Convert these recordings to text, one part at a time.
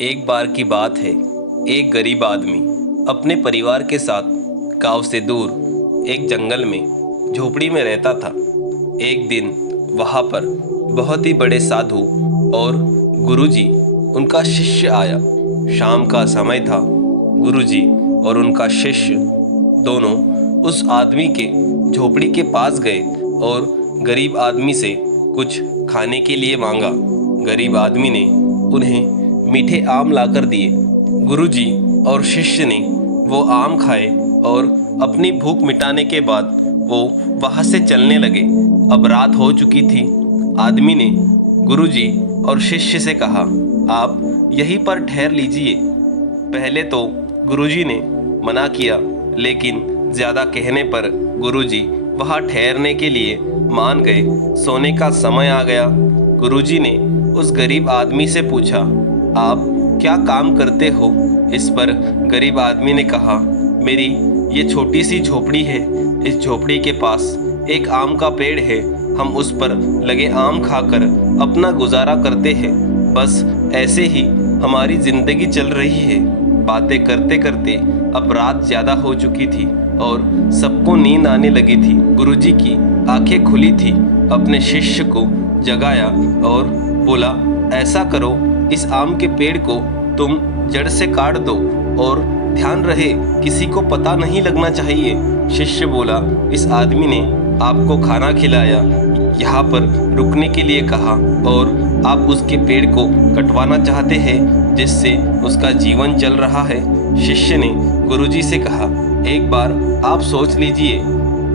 एक बार की बात है। एक गरीब आदमी अपने परिवार के साथ गांव से दूर एक जंगल में झोपड़ी में रहता था। एक दिन वहां पर बहुत ही बड़े साधु और गुरुजी उनका शिष्य आया। शाम का समय था। गुरुजी और उनका शिष्य दोनों उस आदमी के झोपड़ी के पास गए और गरीब आदमी से कुछ खाने के लिए मांगा। गरीब आदमी ने उन्हें मीठे आम लाकर दिए। गुरुजी और शिष्य ने वो आम खाए और अपनी भूख मिटाने के बाद वो वहाँ से चलने लगे। अब रात हो चुकी थी। आदमी ने गुरुजी और शिष्य से कहा, आप यहीं पर ठहर लीजिए। पहले तो गुरुजी ने मना किया, लेकिन ज़्यादा कहने पर गुरुजी वहाँ ठहरने के लिए मान गए। सोने का समय आ गया। गुरुजी ने उस गरीब आदमी से पूछा, आप क्या काम करते हो? इस पर गरीब आदमी ने कहा, मेरी ये छोटी सी झोपड़ी है। इस झोपड़ी के पास एक आम का पेड़ है। हम उस पर लगे आम खाकर अपना गुजारा करते हैं। बस ऐसे ही हमारी जिंदगी चल रही है। बातें करते करते अब रात ज़्यादा हो चुकी थी और सबको नींद आने लगी थी। गुरुजी की आंखें खुली थी। अपने शिष्य को जगाया और बोला, ऐसा करो, इस आम के पेड़ को तुम जड़ से काट दो और ध्यान रहे किसी को पता नहीं लगना चाहिए। शिष्य बोला, इस आदमी ने आपको खाना खिलाया, यहाँ पर रुकने के लिए कहा और आप उसके पेड़ को कटवाना चाहते हैं जिससे उसका जीवन चल रहा है। शिष्य ने गुरुजी से कहा, एक बार आप सोच लीजिए,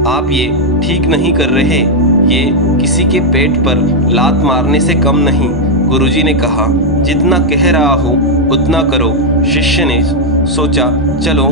आप ये ठीक नहीं कर रहे। ये किसी के पेट पर लात मारने से कम नहीं। गुरुजी ने कहा, जितना कह रहा हूँ उतना करो। शिष्य ने सोचा, चलो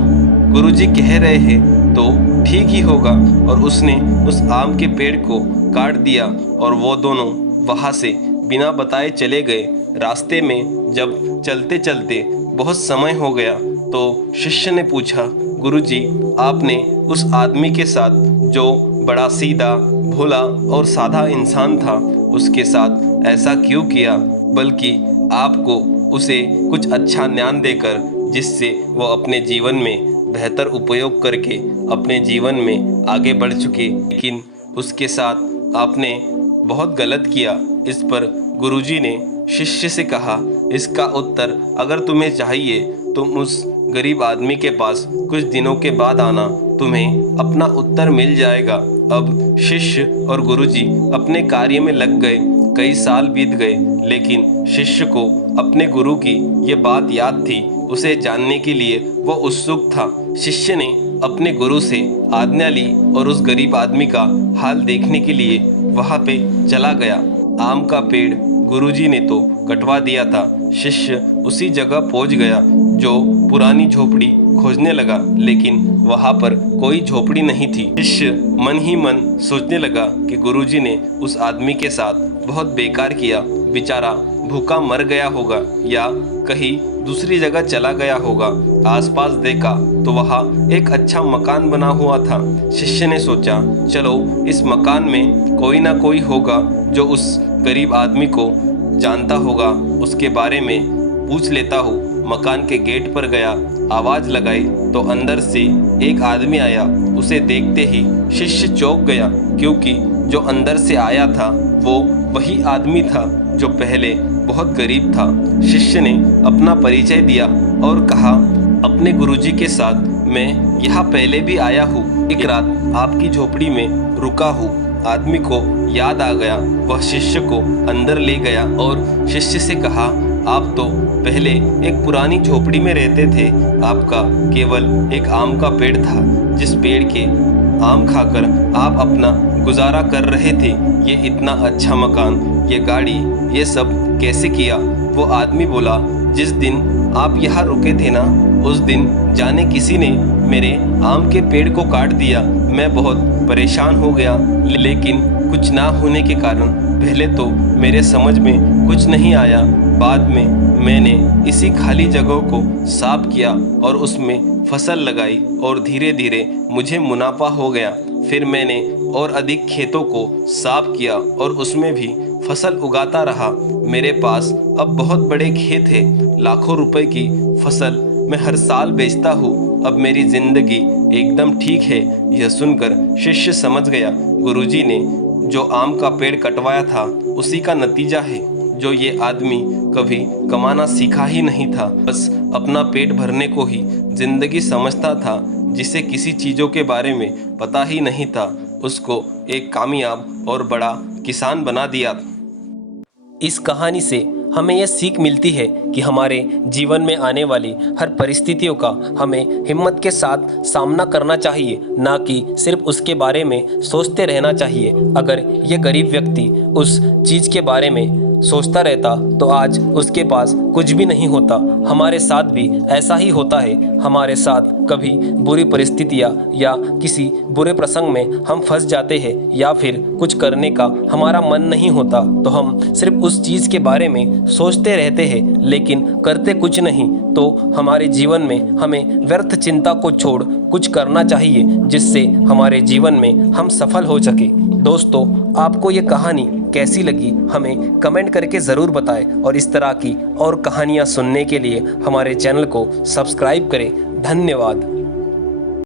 गुरुजी कह रहे हैं तो ठीक ही होगा, और उसने उस आम के पेड़ को काट दिया और वो दोनों वहाँ से बिना बताए चले गए। रास्ते में जब चलते चलते बहुत समय हो गया तो शिष्य ने पूछा, गुरुजी, आपने उस आदमी के साथ जो बड़ा सीधा, भोला और साधा इंसान था, उसके साथ ऐसा क्यों किया? बल्कि आपको उसे कुछ अच्छा ज्ञान देकर जिससे वो अपने जीवन में बेहतर उपयोग करके अपने जीवन में आगे बढ़ चुके, लेकिन उसके साथ आपने बहुत गलत किया। इस पर गुरुजी ने शिष्य से कहा, इसका उत्तर अगर तुम्हें चाहिए तुम उस गरीब आदमी के पास कुछ दिनों के बाद आना, तुम्हें अपना उत्तर मिल जाएगा। अब शिष्य और गुरुजी अपने कार्य में लग गए। कई साल बीत गए, लेकिन शिष्य को अपने गुरु की ये बात याद थी। उसे जानने के लिए वो उत्सुक था। शिष्य ने अपने गुरु से आज्ञा ली और उस गरीब आदमी का हाल देखने के लिए वहाँ पे चला गया। आम का पेड़ गुरुजी ने तो कटवा दिया था। शिष्य उसी जगह पहुँच गया जो पुरानी झोपड़ी खोजने लगा, लेकिन वहाँ पर कोई झोपड़ी नहीं थी। शिष्य मन ही मन सोचने लगा कि गुरुजी ने उस आदमी के साथ बहुत बेकार किया। बेचारा भूखा मर गया होगा या कहीं दूसरी जगह चला गया होगा। आसपास देखा तो वहाँ एक अच्छा मकान बना हुआ था। शिष्य ने सोचा, चलो इस मकान में कोई ना कोई होगा जो उस गरीब आदमी को जानता होगा, उसके बारे में पूछ लेता हूँ। मकान के गेट पर गया, आवाज़ लगाई तो अंदर से एक आदमी आया। उसे देखते ही शिष्य चौंक गया, क्योंकि जो अंदर से आया था वो वही आदमी था जो पहले बहुत गरीब था। शिष्य ने अपना परिचय दिया और कहा, अपने गुरुजी के साथ मैं यहाँ पहले भी आया हूँ। एक रात आपकी झोपड़ी में रुका हूँ। आदमी को याद आ गया। वह शिष्य को अंदर ले गया और शिष्य से कहा, आप तो पहले एक पुरानी झोपड़ी में रहते थे। आपका केवल एक आम का पेड़ था, जिस पेड़ के आम खाकर आप अपना गुजारा कर रहे थे। ये इतना अच्छा मकान, ये गाड़ी, ये सब कैसे किया? वो आदमी बोला, जिस दिन आप यहाँ रुके थे ना, उस दिन जाने किसी ने मेरे आम के पेड़ को काट दिया। मैं बहुत परेशान हो गया, लेकिन कुछ ना होने के कारण पहले तो मेरे समझ में कुछ नहीं आया। बाद में मैंने इसी खाली जगह को साफ किया और उसमें फसल लगाई और धीरे धीरे मुझे मुनाफा हो गया। फिर मैंने और अधिक खेतों को साफ किया और उसमें भी फसल उगाता रहा। मेरे पास अब बहुत बड़े खेत है, लाखों रुपए की फसल मैं हर साल बेचता हूँ। अब मेरी जिंदगी एकदम ठीक है। यह सुनकर शिष्य समझ गया, गुरुजी ने जो आम का पेड़ कटवाया था उसी का नतीजा है। जो ये आदमी कभी कमाना सीखा ही नहीं था, बस अपना पेट भरने को ही जिंदगी समझता था। जिसे किसी चीज़ों के बारे में पता ही नहीं था, उसको एक कामयाब और बड़ा किसान बना दिया। इस कहानी से हमें यह सीख मिलती है कि हमारे जीवन में आने वाली हर परिस्थितियों का हमें हिम्मत के साथ सामना करना चाहिए, ना कि सिर्फ उसके बारे में सोचते रहना चाहिए। अगर ये गरीब व्यक्ति उस चीज़ के बारे में सोचता रहता तो आज उसके पास कुछ भी नहीं होता। हमारे साथ भी ऐसा ही होता है। हमारे साथ कभी बुरी परिस्थितियाँ या किसी बुरे प्रसंग में हम फंस जाते हैं या फिर कुछ करने का हमारा मन नहीं होता, तो हम सिर्फ उस चीज़ के बारे में सोचते रहते हैं लेकिन करते कुछ नहीं। तो हमारे जीवन में हमें व्यर्थ चिंता को छोड़ कुछ करना चाहिए, जिससे हमारे जीवन में हम सफल हो सके। दोस्तों, आपको ये कहानी कैसी लगी हमें कमेंट करके ज़रूर बताएं और इस तरह की और कहानियाँ सुनने के लिए हमारे चैनल को सब्सक्राइब करें। धन्यवाद।